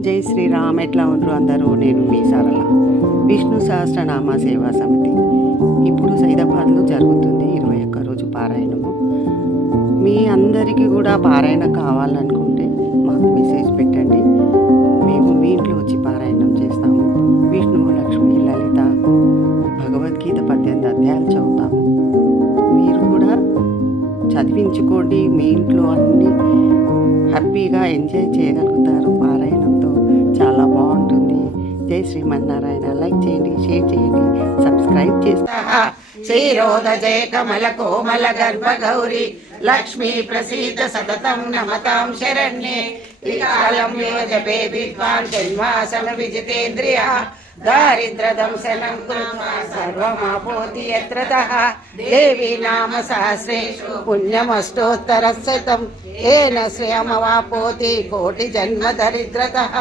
జై శ్రీరామ్. ఎట్లా ఉండరు అందరూ? నేను మీ సరళ. విష్ణు సహస్రనామ సేవా సమితి. ఇప్పుడు సైదాబాద్లో జరుగుతుంది ఇరవై ఒక్క రోజు పారాయణము. మీ అందరికీ కూడా పారాయణ కావాలనుకుంటే మాకు మెసేజ్ పెట్టండి. మేము మీ ఇంట్లో వచ్చి పారాయణం చేస్తాము. విష్ణువు లక్ష్మి లలిత భగవద్గీత పద్దెనిమిది అధ్యాయాలు చదువుతాము. మీరు కూడా చదివించుకోండి. మీ ఇంట్లో అన్ని హ్యాపీగా ఎంజాయ్ చేయగలుగుతారు. జై శ్రీమన్నారాయణ. లైక్ చేయండి షేర్ చేయండి సబ్స్క్రైబ్ చేస్తారా శ్రీరోదజే కమల కోమల గర్భ గౌరి లక్ష్మీ ప్రసీద సతతం నమతాం శరణ్యే. త్రికాలం జపే విద్వాన్ జన్మాసన విజితేంద్రియ దారిద్రదంశనం కృత్వా సర్వమాపోతి యత్రతః. దేవి నామ సహస్రేషు పుణ్యమష్టోత్తరశతం ఏన శ్రేయమవాపోతి కోటి జన్మ దరిద్రతః.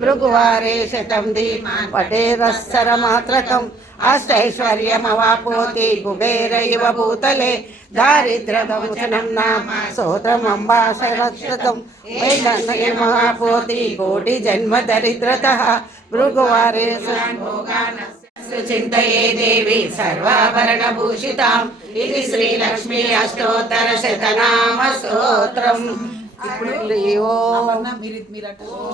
भृगुवारे शतं धीमान् पटेरस्सरमात्रकम् अष्टैश्वर्यमवापोति कुबेरैव भूतले दारिद्र्यदवचनं नाम सोत्रमम्बासरक्षकं महापोति कोटिजन्मदरिद्रतः भृगुवारे चिन्तये देवी सर्वाभरणभूषिताम् इति श्रीलक्ष्मी अष्टोत्तरशतनामस्तोत्रम् ఇప్పుడు ఓం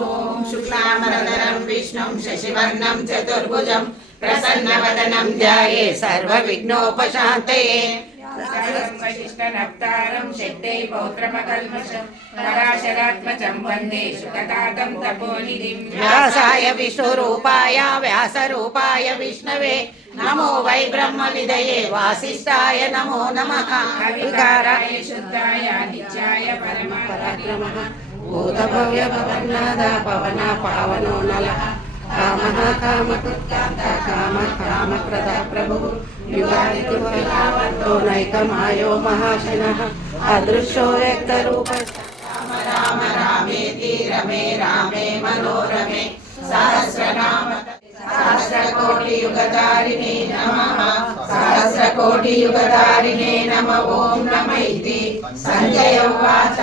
ఓం శుక్లాంబరధరం విష్ణుం శశివర్ణం చతుర్భుజం ప్రసన్నవదనం ధ్యాయే సర్వ విఘ్నోపశాంతయే వశిష్టనప్తారం శక్తై పౌత్రమకల్మషం పరాశరాత్మజం వందే శుకతాతం తపోనిధిం. వ్యాసాయ విష్ణురూపాయ వ్యాసరూపాయ విష్ణవే. నమో వై బ్రహ్మ విదయే వాసిష్ఠాయ నమో నమః. వికారాయ శుద్ధాయ నిత్యాయ పరమాత్మ భూత భవ్య భవన్నాద कामः कामकृत्यान्ता कामः कामप्रदा प्रभुः युगादिवर्तो नैकमायो महाशनः अदृश्यो व्यक्तरूपः। राम राम रामेति रमे रामे मनोरमे सहस्रनाम सहस्रकोटियुगधारिणे नमः, सहस्रकोटियुगधारिणे नम ॐ नम सञ्जय उवाच।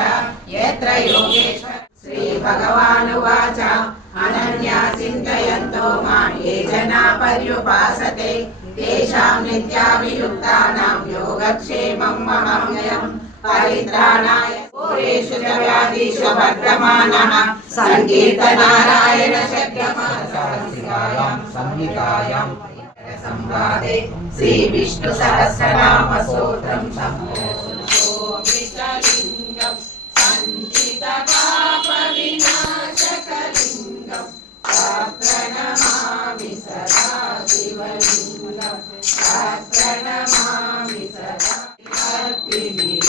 यत्र योगेश्वर श्रीभगवानुवाच। అనన్యా చింతయంతో మా ఏ జనా పర్యుపాసతే తేషాం నిత్యాభియుక్తానాం యోగక్షేమం మహామ్యం పరిత్రాణాయ పూరేషు చ వ్యాధీషు వర్ధమానః సంకీర్తనారాయణ శక్యమాసాం సంహితాయాం సంవాదే శ్రీ విష్ణు సహస్రనామ స్తోత్రం సంభోషోమితలింగం प्रणमामि सदा भक्तिनिदेवचलिङ्गं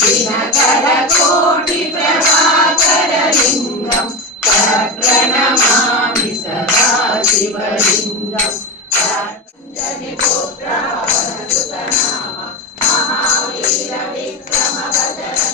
दिनकरकोटिप्रभाकरलिङ्गं प्रणमामि सदा शिवलिङ्गम् पुत्रावसुतनाम महावीरविक्रमवदनम्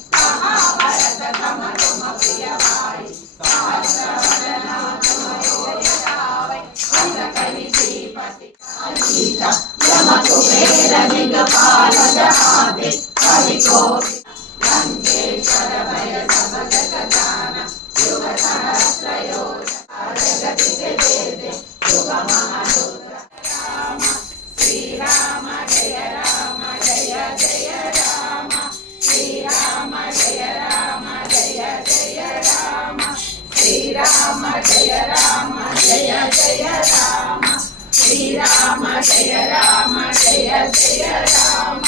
శ్రీరామ జయ రామ జయ జయ రామ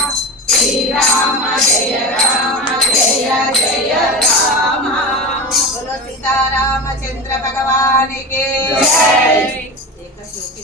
శ్రీరామ జయ రామ జయ జయ రామ సీతారామచంద్ర భగవానికి ఏకశ్లోకి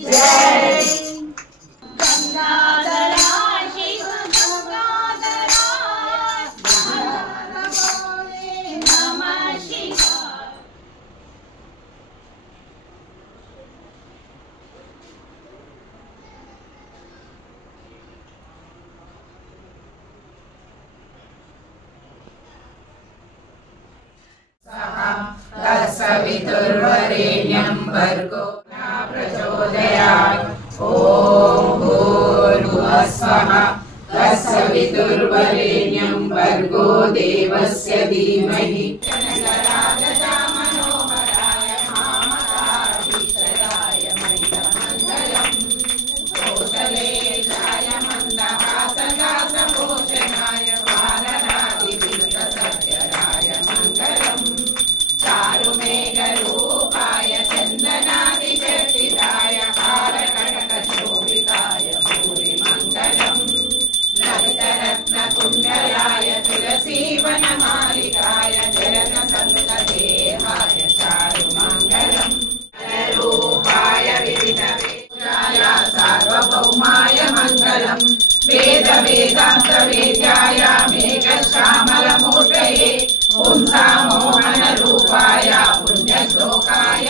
की जय गंगाधरा शिव गंगाधरा नमः शिवाय तत्सवितुर्वरेण्यं भर्गो न प्रचोदयात् ॐ भूर्भुवस्वः तस्य विदुर्वरेण्यं भर्गो देवस्य धीमहि। सकलं वेदवेदान्तवेद्याय मेघश्यामलमूर्तये पुंसामोहनरूपाय पुण्यश्लोकाय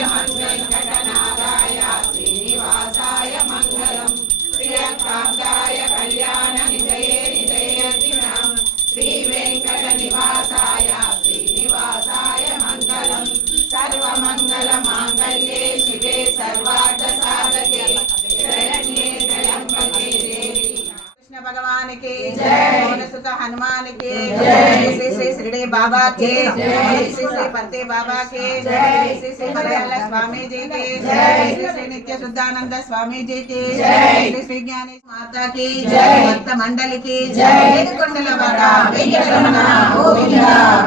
कृष्ण भगवान की जय सुत हनुमान की जय श्री श्री श्री बाबा की जय श्री श्री पत्ते बाबा की जय श्री श्री दयाल स्वामी जी की जय श्री श्री नित्य शुद्धानंद स्वामी जी की जय श्री श्री ज्ञानी माता की जय भक्त मंडल की जय कुंडल बाबा वेंकटरमण गोविंद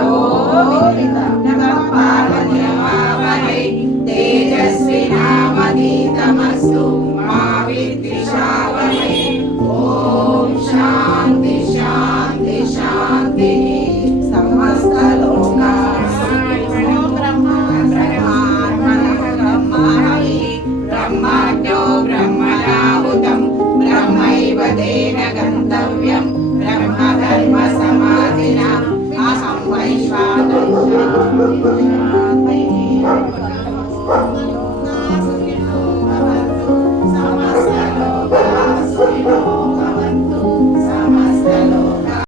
गोविंद नमः पार्वतीमावहै तेजस्विनामधीतमस्तु मा శాంతి శాంతి శాంతి. సమస్త లోక బ్రహ్మాజ్ఞో బ్రహ్మరాహుతం బ్రహ్మైవ తేన గంతవ్యం. బ్రహ్మ ధర్మ సమాధిన. అహం వైశ్వాదం.